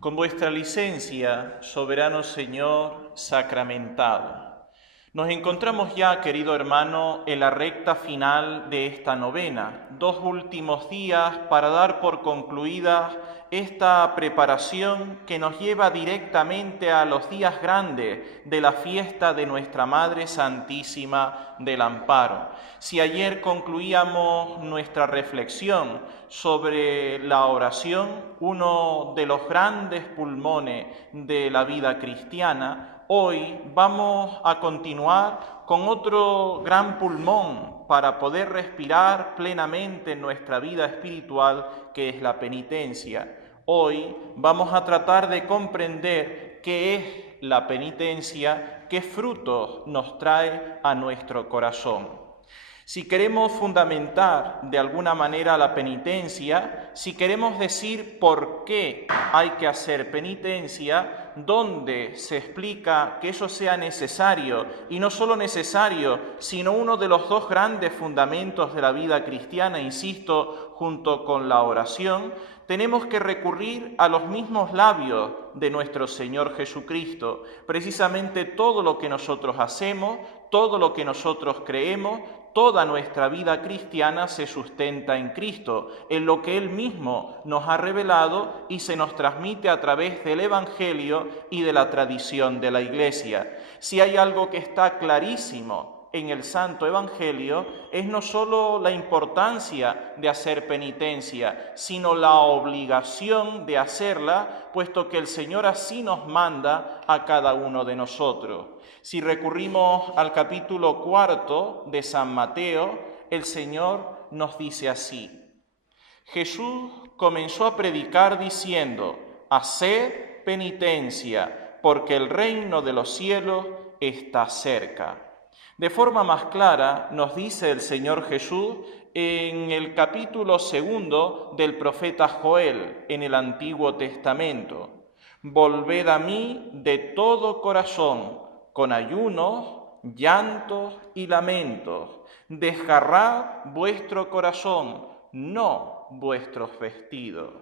Con vuestra licencia, soberano Señor sacramentado. Nos encontramos ya, querido hermano, en la recta final de esta novena, 2 últimos días para dar por concluida esta preparación que nos lleva directamente a los días grandes de la fiesta de nuestra Madre Santísima del Amparo. Si ayer concluíamos nuestra reflexión sobre la oración, uno de los grandes pulmones de la vida cristiana, hoy vamos a continuar con otro gran pulmón para poder respirar plenamente en nuestra vida espiritual, que es la penitencia. Hoy vamos a tratar de comprender qué es la penitencia, qué frutos nos trae a nuestro corazón. Si queremos fundamentar de alguna manera la penitencia, si queremos decir por qué hay que hacer penitencia, dónde se explica que eso sea necesario, y no solo necesario, sino uno de los 2 grandes fundamentos de la vida cristiana, insisto, junto con la oración, tenemos que recurrir a los mismos labios de nuestro Señor Jesucristo. Precisamente todo lo que nosotros hacemos, todo lo que nosotros creemos, toda nuestra vida cristiana se sustenta en Cristo, en lo que Él mismo nos ha revelado y se nos transmite a través del Evangelio y de la tradición de la Iglesia. Si hay algo que está clarísimo en el Santo Evangelio, es no solo la importancia de hacer penitencia, sino la obligación de hacerla, puesto que el Señor así nos manda a cada uno de nosotros. Si recurrimos al capítulo 4 de San Mateo, el Señor nos dice así: Jesús comenzó a predicar diciendo: haced penitencia, porque el reino de los cielos está cerca. De forma más clara nos dice el Señor Jesús en el capítulo 2 del profeta Joel, en el Antiguo Testamento: volved a mí de todo corazón, con ayunos, llantos y lamentos. Desgarrad vuestro corazón, no vuestros vestidos.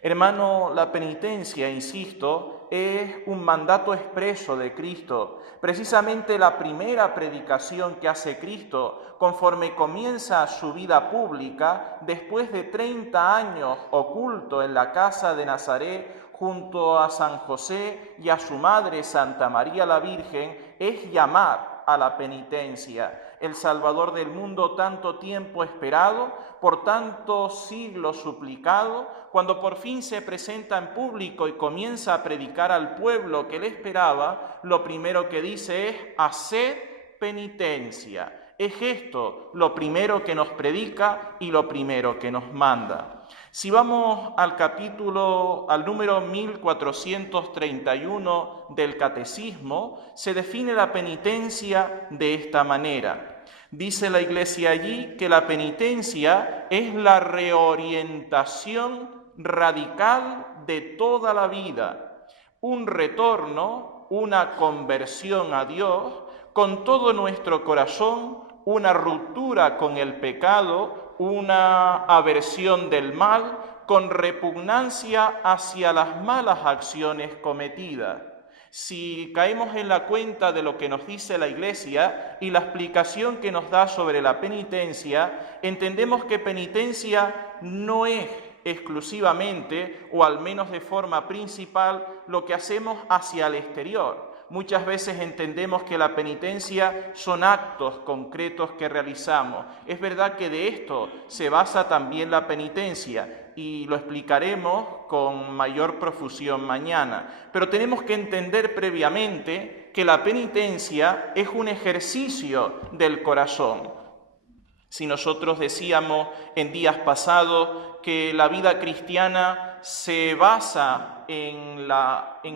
Hermano, la penitencia, insisto, es un mandato expreso de Cristo. Precisamente la primera predicación que hace Cristo, conforme comienza su vida pública, después de 30 años oculto en la casa de Nazaret, junto a San José y a su madre Santa María la Virgen, es llamar a la penitencia. El Salvador del mundo, tanto tiempo esperado, por tantos siglos suplicado, cuando por fin se presenta en público y comienza a predicar al pueblo que le esperaba, lo primero que dice es: haced penitencia. Es esto lo primero que nos predica y lo primero que nos manda. Si vamos al número 1431 del Catecismo, se define la penitencia de esta manera. Dice la Iglesia allí que la penitencia es la reorientación radical de toda la vida, un retorno, una conversión a Dios con todo nuestro corazón, una ruptura con el pecado, una aversión del mal, con repugnancia hacia las malas acciones cometidas. Si caemos en la cuenta de lo que nos dice la Iglesia y la explicación que nos da sobre la penitencia, entendemos que penitencia no es exclusivamente, o al menos de forma principal, lo que hacemos hacia el exterior. Muchas veces entendemos que la penitencia son actos concretos que realizamos. Es verdad que de esto se basa también la penitencia y lo explicaremos con mayor profusión mañana. Pero tenemos que entender previamente que la penitencia es un ejercicio del corazón. Si nosotros decíamos en días pasados que la vida cristiana se basa en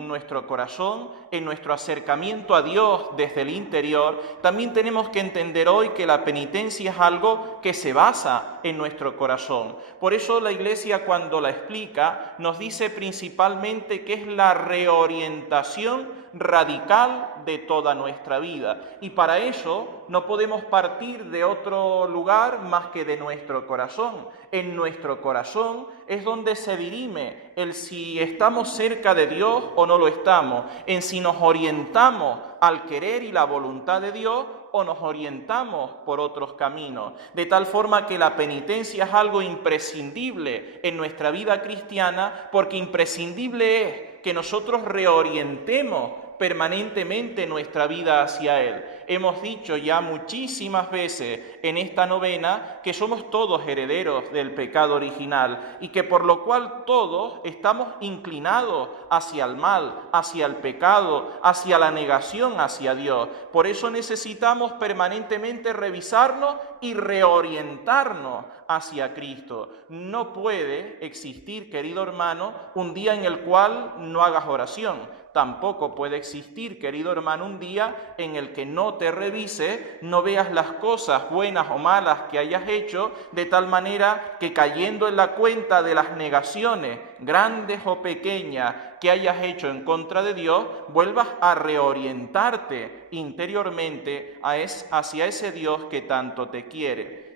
nuestro corazón, en nuestro acercamiento a Dios desde el interior, también tenemos que entender hoy que la penitencia es algo que se basa en nuestro corazón. Por eso la Iglesia, cuando la explica, nos dice principalmente que es la reorientación radical de toda nuestra vida. Y para eso no podemos partir de otro lugar más que de nuestro corazón. En nuestro corazón es donde se dirime el si estamos cerca de Dios o no lo estamos, en si nos orientamos al querer y la voluntad de Dios o nos orientamos por otros caminos. De tal forma que la penitencia es algo imprescindible en nuestra vida cristiana, porque imprescindible es que nosotros reorientemos permanentemente nuestra vida hacia Él. Hemos dicho ya muchísimas veces en esta novena que somos todos herederos del pecado original y que por lo cual todos estamos inclinados hacia el mal, hacia el pecado, hacia la negación hacia Dios. Por eso necesitamos permanentemente revisarnos y reorientarnos hacia Cristo. No puede existir, querido hermano, un día en el cual no hagas oración. Tampoco puede existir, querido hermano, un día en el que no te revises, no veas las cosas buenas o malas que hayas hecho, de tal manera que cayendo en la cuenta de las negaciones, grandes o pequeñas, que hayas hecho en contra de Dios, vuelvas a reorientarte interiormente hacia ese Dios que tanto te quiere.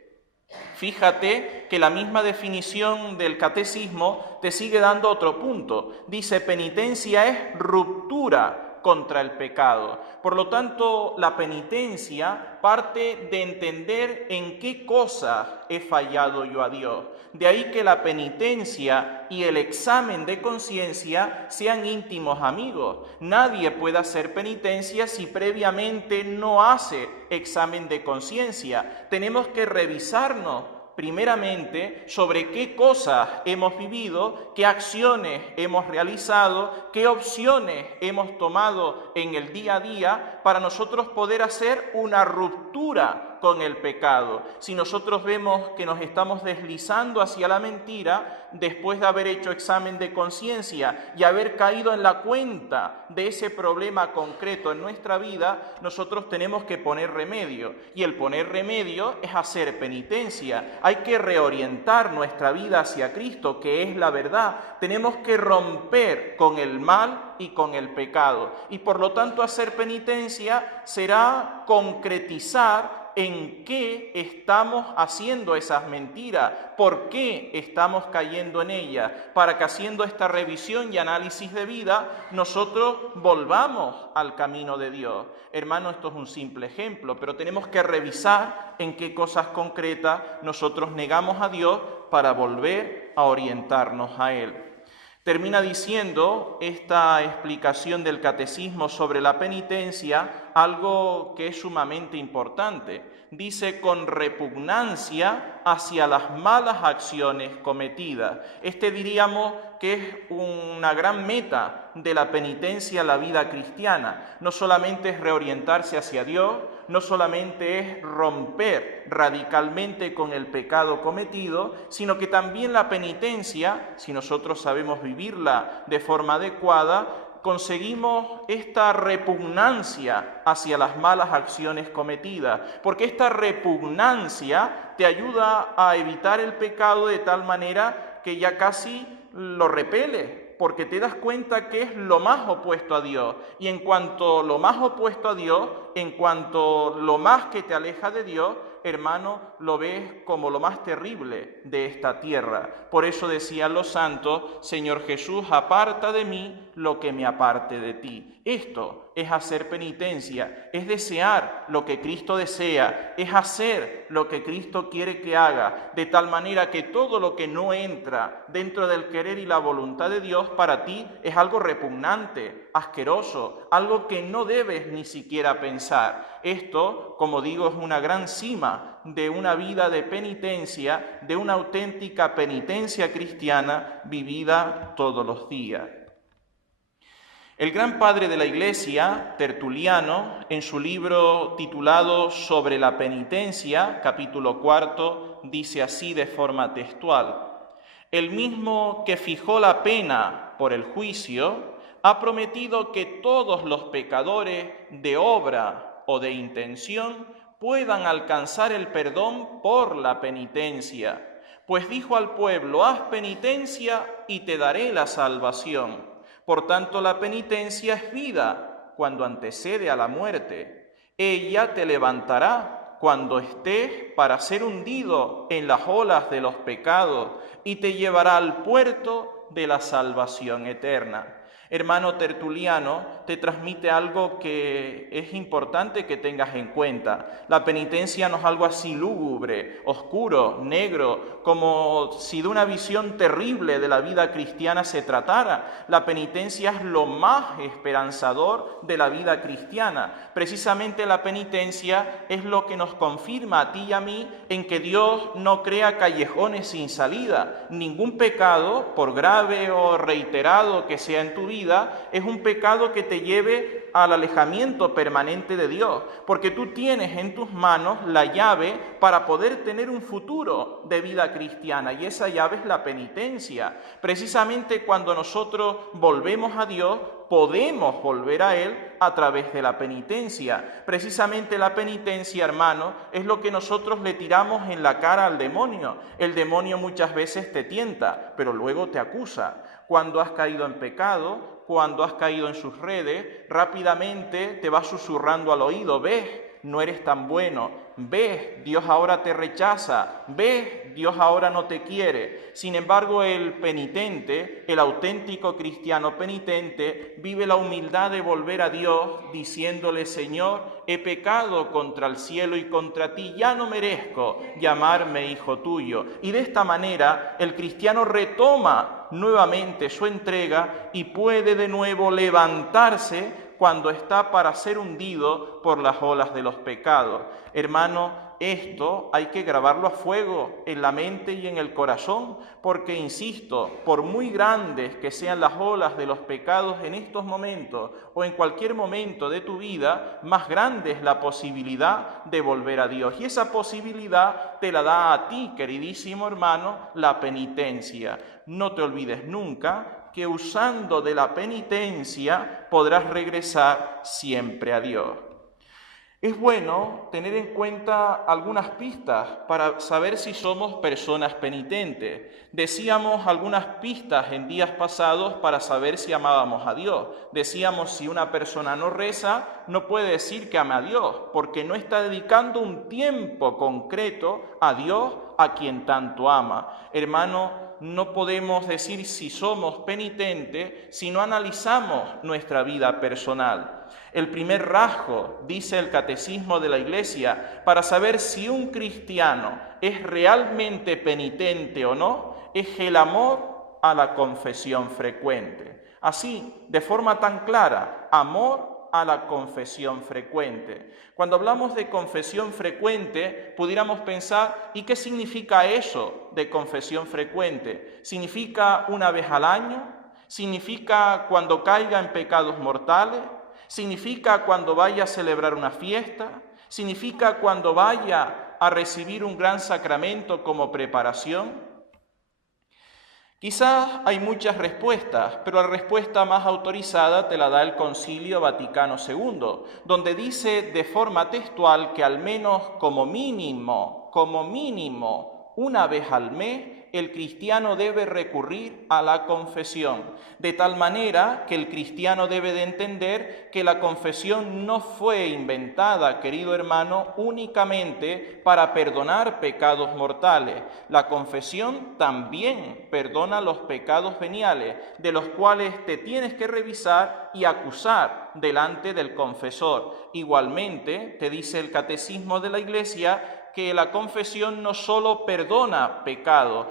Fíjate que la misma definición del catecismo te sigue dando otro punto. Dice, penitencia es ruptura contra el pecado. Por lo tanto, la penitencia parte de entender en qué cosas he fallado yo a Dios. De ahí que la penitencia y el examen de conciencia sean íntimos amigos. Nadie puede hacer penitencia si previamente no hace examen de conciencia. Tenemos que revisarnos primeramente sobre qué cosas hemos vivido, qué acciones hemos realizado, qué opciones hemos tomado en el día a día para nosotros poder hacer una ruptura con el pecado. Si nosotros vemos que nos estamos deslizando hacia la mentira, después de haber hecho examen de conciencia y haber caído en la cuenta de ese problema concreto en nuestra vida, nosotros tenemos que poner remedio. Y el poner remedio es hacer penitencia. Hay que reorientar nuestra vida hacia Cristo, que es la verdad. Tenemos que romper con el mal y con el pecado. Y por lo tanto hacer penitencia será concretizar en qué estamos haciendo esas mentiras, por qué estamos cayendo en ellas, para que haciendo esta revisión y análisis de vida, nosotros volvamos al camino de Dios. Hermano, esto es un simple ejemplo, pero tenemos que revisar en qué cosas concretas nosotros negamos a Dios para volver a orientarnos a Él. Termina diciendo esta explicación del catecismo sobre la penitencia algo que es sumamente importante. Dice, con repugnancia hacia las malas acciones cometidas. Diríamos que es una gran meta de la penitencia en la vida cristiana. No solamente es reorientarse hacia Dios, no solamente es romper radicalmente con el pecado cometido, sino que también la penitencia, si nosotros sabemos vivirla de forma adecuada, conseguimos esta repugnancia hacia las malas acciones cometidas, porque esta repugnancia te ayuda a evitar el pecado de tal manera que ya casi lo repeles, porque te das cuenta que es lo más opuesto a Dios. Y en cuanto lo más opuesto a Dios, en cuanto lo más que te aleja de Dios, hermano, lo ves como lo más terrible de esta tierra. Por eso decían los santos, Señor Jesús, aparta de mí lo que me aparte de ti. Esto es hacer penitencia, es desear lo que Cristo desea, es hacer lo que Cristo quiere que haga, de tal manera que todo lo que no entra dentro del querer y la voluntad de Dios para ti es algo repugnante, asqueroso, algo que no debes ni siquiera pensar. Esto, como digo, es una gran cima de una vida de penitencia, de una auténtica penitencia cristiana vivida todos los días. El gran padre de la Iglesia, Tertuliano, en su libro titulado Sobre la penitencia, capítulo 4, dice así de forma textual: el mismo que fijó la pena por el juicio, ha prometido que todos los pecadores de obra o de intención puedan alcanzar el perdón por la penitencia. Pues dijo al pueblo, haz penitencia y te daré la salvación. Por tanto, la penitencia es vida cuando antecede a la muerte. Ella te levantará cuando estés para ser hundido en las olas de los pecados y te llevará al puerto de la salvación eterna. Hermano Tertuliano te transmite algo que es importante que tengas en cuenta. La penitencia no es algo así lúgubre, oscuro, negro, como si de una visión terrible de la vida cristiana se tratara. La penitencia es lo más esperanzador de la vida cristiana. Precisamente la penitencia es lo que nos confirma a ti y a mí en que Dios no crea callejones sin salida. Ningún pecado, por grave o reiterado que sea en tu vida, es un pecado que te lleve al alejamiento permanente de Dios, porque tú tienes en tus manos la llave para poder tener un futuro de vida cristiana, y esa llave es la penitencia. Precisamente cuando nosotros volvemos a Dios, podemos volver a Él a través de la penitencia. Precisamente la penitencia, hermano, es lo que nosotros le tiramos en la cara al demonio. El demonio muchas veces te tienta, pero luego te acusa. Cuando has caído en pecado, cuando has caído en sus redes, rápidamente te va susurrando al oído: ves, no eres tan bueno, ves, Dios ahora te rechaza, ves, Dios ahora no te quiere. Sin embargo, el penitente, el auténtico cristiano penitente, vive la humildad de volver a Dios diciéndole: Señor, he pecado contra el cielo y contra ti, ya no merezco llamarme hijo tuyo. Y de esta manera el cristiano retoma nuevamente su entrega y puede de nuevo levantarse cuando está para ser hundido por las olas de los pecados. Hermano, esto hay que grabarlo a fuego en la mente y en el corazón, porque, insisto, por muy grandes que sean las olas de los pecados en estos momentos o en cualquier momento de tu vida, más grande es la posibilidad de volver a Dios. Y esa posibilidad te la da a ti, queridísimo hermano, la penitencia. No te olvides nunca que usando de la penitencia podrás regresar siempre a Dios. Es bueno tener en cuenta algunas pistas para saber si somos personas penitentes. Decíamos algunas pistas en días pasados para saber si amábamos a Dios. Decíamos, si una persona no reza, no puede decir que ama a Dios, porque no está dedicando un tiempo concreto a Dios, a quien tanto ama. Hermano, no podemos decir si somos penitentes si no analizamos nuestra vida personal. El primer rasgo, dice el Catecismo de la Iglesia, para saber si un cristiano es realmente penitente o no, es el amor a la confesión frecuente. Así, de forma tan clara, amor a la confesión frecuente. Cuando hablamos de confesión frecuente, pudiéramos pensar: ¿y qué significa eso de confesión frecuente? ¿Significa una vez al año? ¿Significa cuando caiga en pecados mortales? ¿Significa cuando vaya a celebrar una fiesta? ¿Significa cuando vaya a recibir un gran sacramento como preparación? Quizás hay muchas respuestas, pero la respuesta más autorizada te la da el Concilio Vaticano II, donde dice de forma textual que al menos como mínimo, una vez al mes, el cristiano debe recurrir a la confesión, de tal manera que el cristiano debe de entender que la confesión no fue inventada, querido hermano, únicamente para perdonar pecados mortales. La confesión también perdona los pecados veniales, de los cuales te tienes que revisar y acusar delante del confesor. Igualmente, te dice el Catecismo de la Iglesia que la confesión no solo perdona pecado,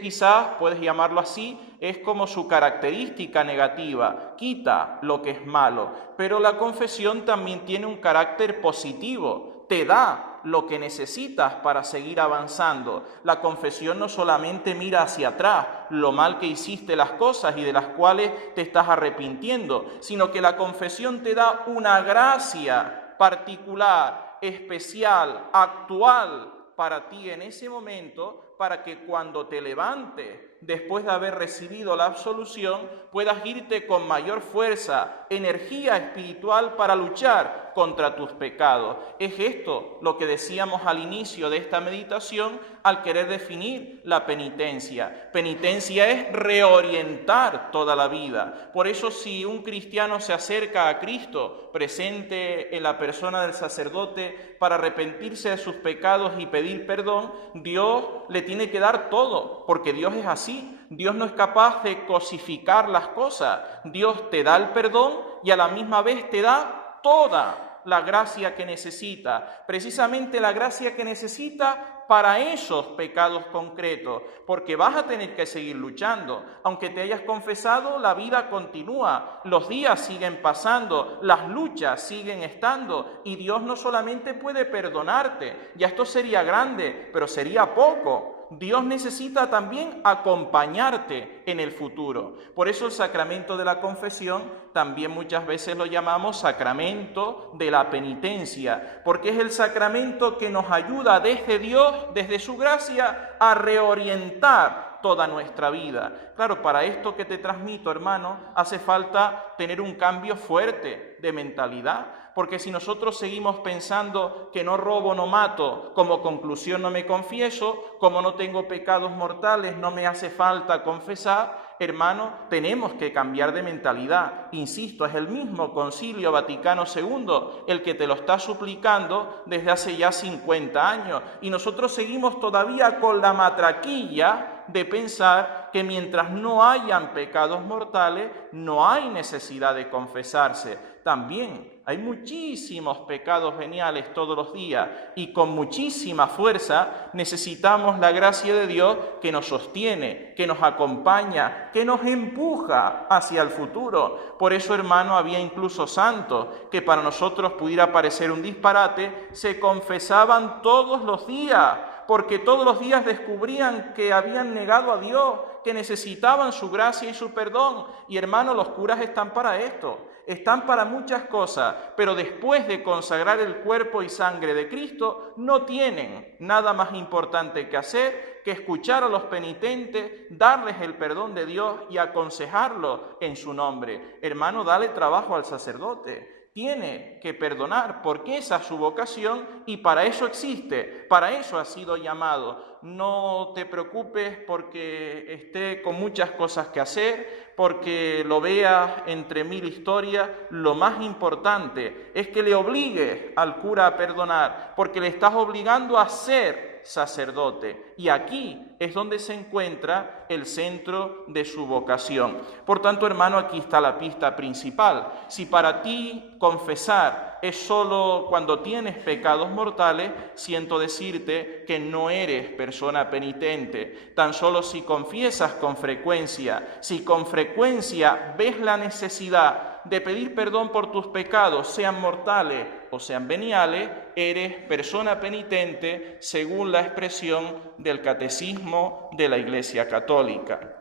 quizás, puedes llamarlo así, es como su característica negativa, quita lo que es malo, pero la confesión también tiene un carácter positivo, te da lo que necesitas para seguir avanzando. La confesión no solamente mira hacia atrás, lo mal que hiciste las cosas y de las cuales te estás arrepintiendo, sino que la confesión te da una gracia particular, especial, actual para ti en ese momento, para que cuando te levantes después de haber recibido la absolución, puedas irte con mayor fuerza, energía espiritual para luchar contra tus pecados. Es esto lo que decíamos al inicio de esta meditación al querer definir la penitencia. Penitencia es reorientar toda la vida. Por eso si un cristiano se acerca a Cristo, presente en la persona del sacerdote, para arrepentirse de sus pecados y pedir perdón, Dios le tiene que dar todo, porque Dios es así. Dios no es capaz de cosificar las cosas. Dios te da el perdón y a la misma vez te da toda la gracia que necesita, precisamente la gracia que necesita para esos pecados concretos, porque vas a tener que seguir luchando. Aunque te hayas confesado, la vida continúa, los días siguen pasando, las luchas siguen estando, y Dios no solamente puede perdonarte, ya esto sería grande, pero sería poco. Dios necesita también acompañarte en el futuro. Por eso el sacramento de la confesión también muchas veces lo llamamos sacramento de la penitencia, porque es el sacramento que nos ayuda desde Dios, desde su gracia, a reorientar toda nuestra vida. Claro, para esto que te transmito, hermano, hace falta tener un cambio fuerte de mentalidad, porque si nosotros seguimos pensando que no robo, no mato, como conclusión no me confieso, como no tengo pecados mortales, no me hace falta confesar, hermano, tenemos que cambiar de mentalidad. Insisto, es el mismo Concilio Vaticano II el que te lo está suplicando desde hace ya 50 años, y nosotros seguimos todavía con la matraquilla de pensar que mientras no hayan pecados mortales, no hay necesidad de confesarse. También hay muchísimos pecados veniales todos los días, y con muchísima fuerza necesitamos la gracia de Dios que nos sostiene, que nos acompaña, que nos empuja hacia el futuro. Por eso, hermano, había incluso santos que para nosotros pudiera parecer un disparate, se confesaban todos los días, porque todos los días descubrían que habían negado a Dios, que necesitaban su gracia y su perdón. Y hermano, los curas están para esto, están para muchas cosas, pero después de consagrar el cuerpo y sangre de Cristo, no tienen nada más importante que hacer que escuchar a los penitentes, darles el perdón de Dios y aconsejarlos en su nombre. Hermano, dale trabajo al sacerdote. Tiene que perdonar, porque esa es su vocación y para eso existe, para eso ha sido llamado. No te preocupes porque esté con muchas cosas que hacer, porque lo veas entre mil historias. Lo más importante es que le obligues al cura a perdonar, porque le estás obligando a ser sacerdote, y aquí es donde se encuentra el centro de su vocación. Por tanto, hermano, aquí está la pista principal. Si para ti confesar es solo cuando tienes pecados mortales, siento decirte que no eres persona penitente. Tan solo si confiesas con frecuencia, si con frecuencia ves la necesidad de pedir perdón por tus pecados, sean mortales o sean veniales, eres persona penitente según la expresión del Catecismo de la Iglesia Católica.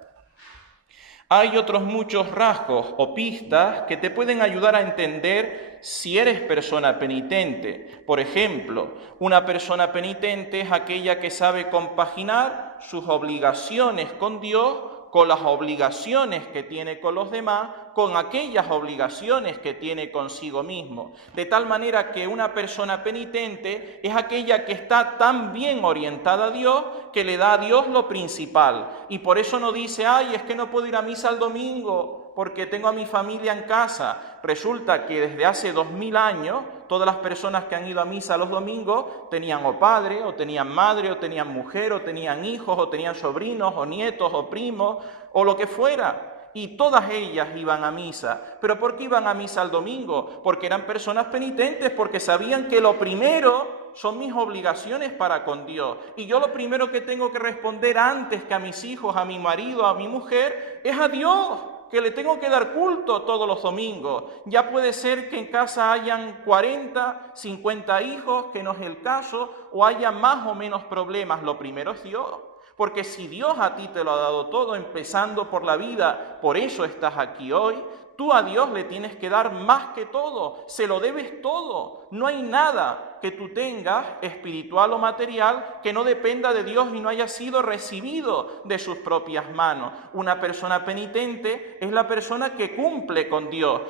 Hay otros muchos rasgos o pistas que te pueden ayudar a entender si eres persona penitente. Por ejemplo, una persona penitente es aquella que sabe compaginar sus obligaciones con Dios con las obligaciones que tiene con los demás, con aquellas obligaciones que tiene consigo mismo. De tal manera que una persona penitente es aquella que está tan bien orientada a Dios que le da a Dios lo principal. Y por eso no dice, ay, es que no puedo ir a misa el domingo porque tengo a mi familia en casa. Resulta que desde hace 2000 años, todas las personas que han ido a misa los domingos tenían o padre, o tenían madre, o tenían mujer, o tenían hijos, o tenían sobrinos, o nietos, o primos, o lo que fuera. Y todas ellas iban a misa. ¿Pero por qué iban a misa el domingo? Porque eran personas penitentes, porque sabían que lo primero son mis obligaciones para con Dios. Y yo lo primero que tengo que responder antes que a mis hijos, a mi marido, a mi mujer, es a Dios, que le tengo que dar culto todos los domingos. Ya puede ser que en casa hayan 40, 50 hijos, que no es el caso, o haya más o menos problemas. Lo primero es Dios. Porque si Dios a ti te lo ha dado todo, empezando por la vida, por eso estás aquí hoy, Tú a Dios le tienes que dar más que todo, se lo debes todo. No hay nada que tú tengas, espiritual o material, que no dependa de Dios y no haya sido recibido de sus propias manos. Una persona penitente es la persona que cumple con Dios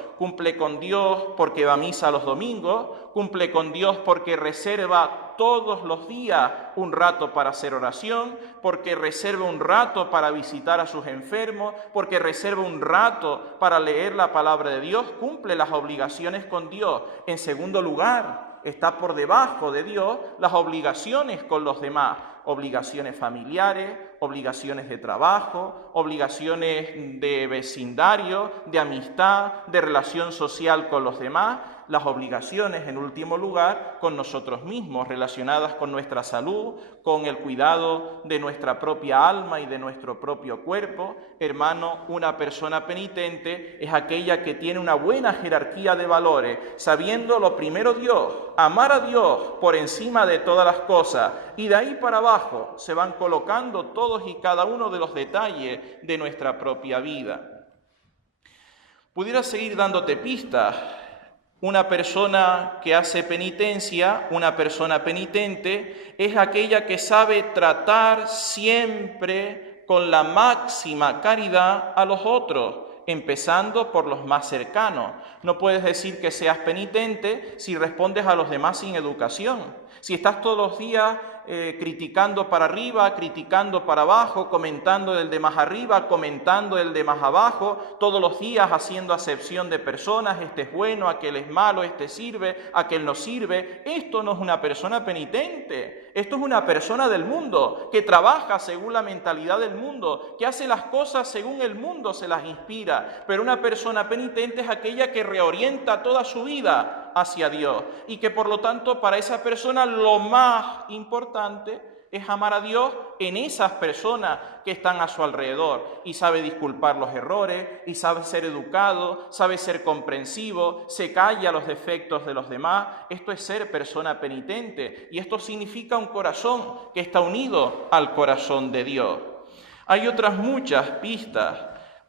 porque va a misa los domingos, cumple con Dios porque reserva todos los días un rato para hacer oración, porque reserva un rato para visitar a sus enfermos, porque reserva un rato para leer la palabra de Dios, cumple las obligaciones con Dios. En segundo lugar, está por debajo de Dios las obligaciones con los demás, obligaciones familiares, obligaciones de trabajo, obligaciones de vecindario, de amistad, de relación social con los demás, las obligaciones, en último lugar, con nosotros mismos, relacionadas con nuestra salud, con el cuidado de nuestra propia alma y de nuestro propio cuerpo. Hermano, una persona penitente es aquella que tiene una buena jerarquía de valores, sabiendo lo primero Dios, amar a Dios por encima de todas las cosas, y de ahí para abajo se van colocando todos y cada uno de los detalles de nuestra propia vida. Pudiera seguir dándote pistas. Una persona que hace penitencia, una persona penitente, es aquella que sabe tratar siempre con la máxima caridad a los otros, empezando por los más cercanos. No puedes decir que seas penitente si respondes a los demás sin educación. Si estás todos los días criticando para arriba, criticando para abajo, comentando del de más arriba, comentando del de más abajo, todos los días haciendo acepción de personas, este es bueno, aquel es malo, este sirve, aquel no sirve. Esto no es una persona penitente, esto es una persona del mundo, que trabaja según la mentalidad del mundo, que hace las cosas según el mundo se las inspira. Pero una persona penitente es aquella que reorienta toda su vida hacia Dios y que por lo tanto para esa persona lo más importante es amar a Dios en esas personas que están a su alrededor, y sabe disculpar los errores, y sabe ser educado, sabe ser comprensivo, se calla los defectos de los demás. Esto es ser persona penitente, y esto significa un corazón que está unido al corazón de Dios. Hay otras muchas pistas.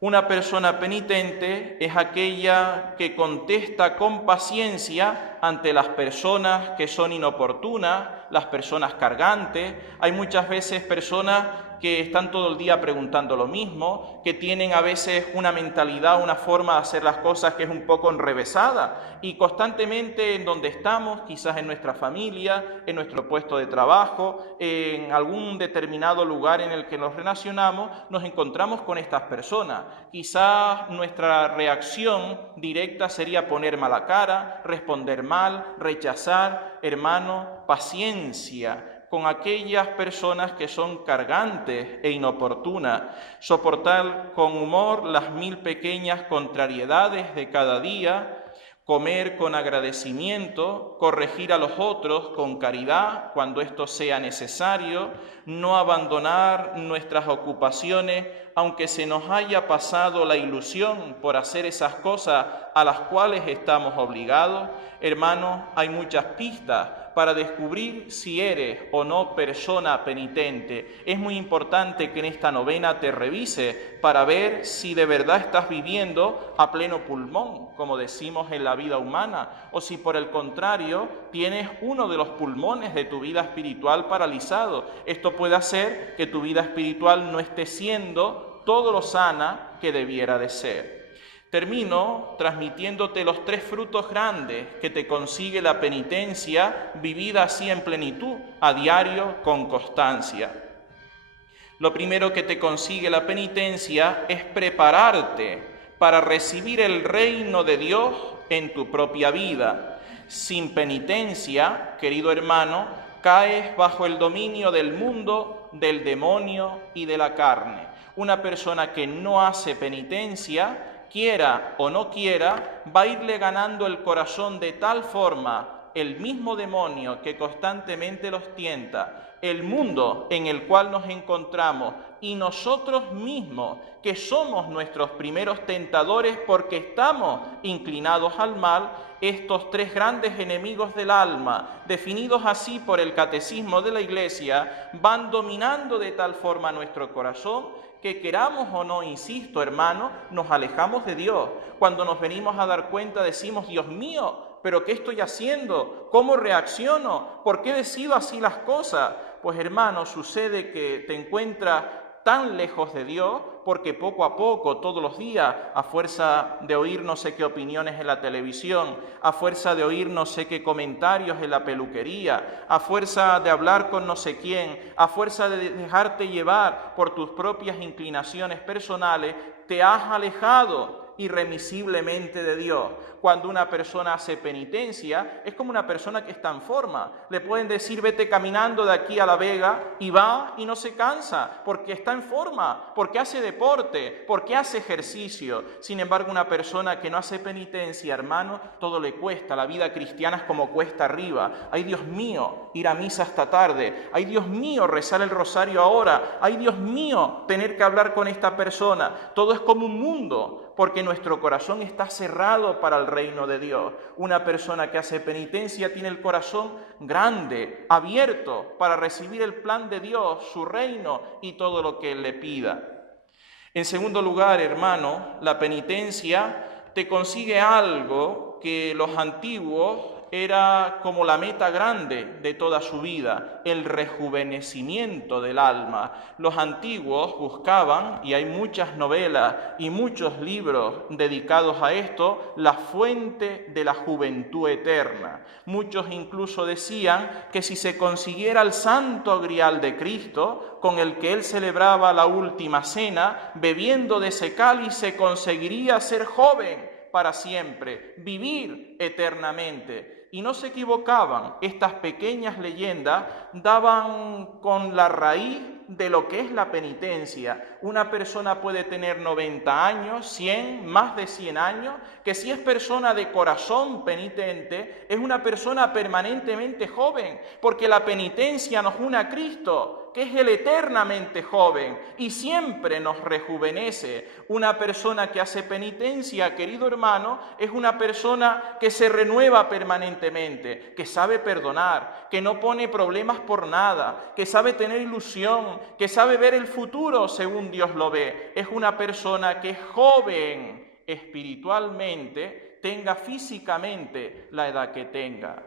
Una persona penitente es aquella que contesta con paciencia ante las personas que son inoportunas, las personas cargantes. Hay muchas veces personas que están todo el día preguntando lo mismo, que tienen a veces una mentalidad, una forma de hacer las cosas que es un poco enrevesada, y constantemente en donde estamos, quizás en nuestra familia, en nuestro puesto de trabajo, en algún determinado lugar en el que nos relacionamos, nos encontramos con estas personas. Quizás nuestra reacción directa sería poner mala cara, responder mal, rechazar. Hermano, paciencia con aquellas personas que son cargantes e inoportunas, soportar con humor las 1000 pequeñas contrariedades de cada día, comer con agradecimiento, corregir a los otros con caridad cuando esto sea necesario, no abandonar nuestras ocupaciones aunque se nos haya pasado la ilusión por hacer esas cosas a las cuales estamos obligados. Hermanos, hay muchas pistas para descubrir si eres o no persona penitente. Es muy importante que en esta novena te revises para ver si de verdad estás viviendo a pleno pulmón, como decimos en la vida humana, o si por el contrario tienes uno de los pulmones de tu vida espiritual paralizado. Esto puede hacer que tu vida espiritual no esté siendo todo lo sana que debiera de ser. Termino transmitiéndote los 3 frutos grandes que te consigue la penitencia vivida así en plenitud, a diario, con constancia. Lo primero que te consigue la penitencia es prepararte para recibir el reino de Dios en tu propia vida. Sin penitencia, querido hermano, caes bajo el dominio del mundo, del demonio y de la carne. Una persona que no hace penitencia, quiera o no quiera, va a irle ganando el corazón de tal forma el mismo demonio que constantemente los tienta, el mundo en el cual nos encontramos y nosotros mismos, que somos nuestros primeros tentadores porque estamos inclinados al mal. Estos 3 grandes enemigos del alma, definidos así por el Catecismo de la Iglesia, van dominando de tal forma nuestro corazón que queramos o no, insisto, hermano, nos alejamos de Dios. Cuando nos venimos a dar cuenta decimos, Dios mío, ¿pero qué estoy haciendo? ¿Cómo reacciono? ¿Por qué decido así las cosas? Pues hermano, sucede que te encuentras tan lejos de Dios porque poco a poco, todos los días, a fuerza de oír no sé qué opiniones en la televisión, a fuerza de oír no sé qué comentarios en la peluquería, a fuerza de hablar con no sé quién, a fuerza de dejarte llevar por tus propias inclinaciones personales, te has alejado irremisiblemente de Dios. Cuando una persona hace penitencia, es como una persona que está en forma. Le pueden decir, vete caminando de aquí a La Vega, y va y no se cansa, porque está en forma, porque hace deporte, porque hace ejercicio. Sin embargo, una persona que no hace penitencia, hermano, todo le cuesta. La vida cristiana es como cuesta arriba. Ay, Dios mío, ir a misa esta tarde. Ay, Dios mío, rezar el rosario ahora. Ay, Dios mío, tener que hablar con esta persona. Todo es como un mundo, porque nuestro corazón está cerrado para el reino de Dios. Una persona que hace penitencia tiene el corazón grande, abierto, para recibir el plan de Dios, su reino y todo lo que Él le pida. En segundo lugar, hermano, la penitencia te consigue algo que los antiguos era como la meta grande de toda su vida, el rejuvenecimiento del alma. Los antiguos buscaban, y hay muchas novelas y muchos libros dedicados a esto, la fuente de la juventud eterna. Muchos incluso decían que si se consiguiera el santo grial de Cristo, con el que Él celebraba la última cena, bebiendo de ese cáliz se conseguiría ser joven para siempre, vivir eternamente. Y no se equivocaban, estas pequeñas leyendas daban con la raíz de lo que es la penitencia. Una persona puede tener 90 años, 100, más de 100 años, que si es persona de corazón penitente, es una persona permanentemente joven, porque la penitencia nos une a Cristo, que es el eternamente joven y siempre nos rejuvenece. Una persona que hace penitencia, querido hermano, es una persona que se renueva permanentemente, que sabe perdonar, que no pone problemas por nada, que sabe tener ilusión, que sabe ver el futuro según Dios lo ve. Es una persona que es joven espiritualmente, tenga físicamente la edad que tenga.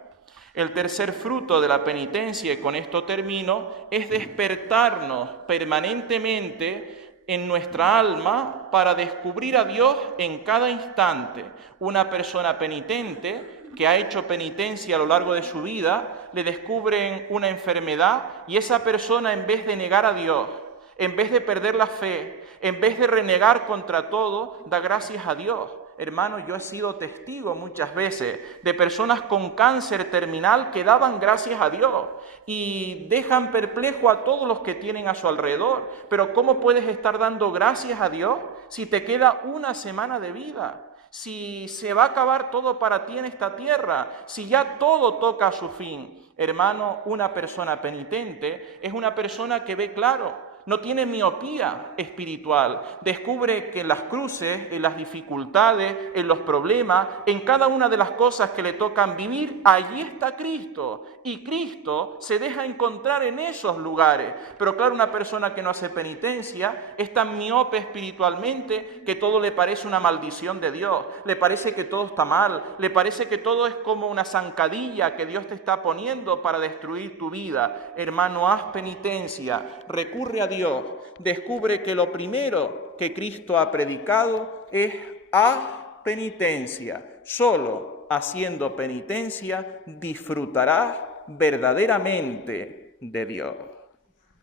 El tercer fruto de la penitencia, y con esto termino, es despertarnos permanentemente en nuestra alma para descubrir a Dios en cada instante. Una persona penitente que ha hecho penitencia a lo largo de su vida, le descubren una enfermedad y esa persona, en vez de negar a Dios, en vez de perder la fe, en vez de renegar contra todo, da gracias a Dios. Hermano, yo he sido testigo muchas veces de personas con cáncer terminal que daban gracias a Dios y dejan perplejo a todos los que tienen a su alrededor. Pero ¿cómo puedes estar dando gracias a Dios si te queda una semana de vida? Si se va a acabar todo para ti en esta tierra, si ya todo toca a su fin. Hermano, una persona penitente es una persona que ve claro. No tiene miopía espiritual, descubre que en las cruces, en las dificultades, en los problemas, en cada una de las cosas que le tocan vivir, allí está Cristo. Y Cristo se deja encontrar en esos lugares. Pero claro, una persona que no hace penitencia es tan miope espiritualmente que todo le parece una maldición de Dios. Le parece que todo está mal, le parece que todo es como una zancadilla que Dios te está poniendo para destruir tu vida. Hermano, haz penitencia, recurre a Dios, descubre que lo primero que Cristo ha predicado es haz penitencia. Solo haciendo penitencia disfrutarás verdaderamente de Dios.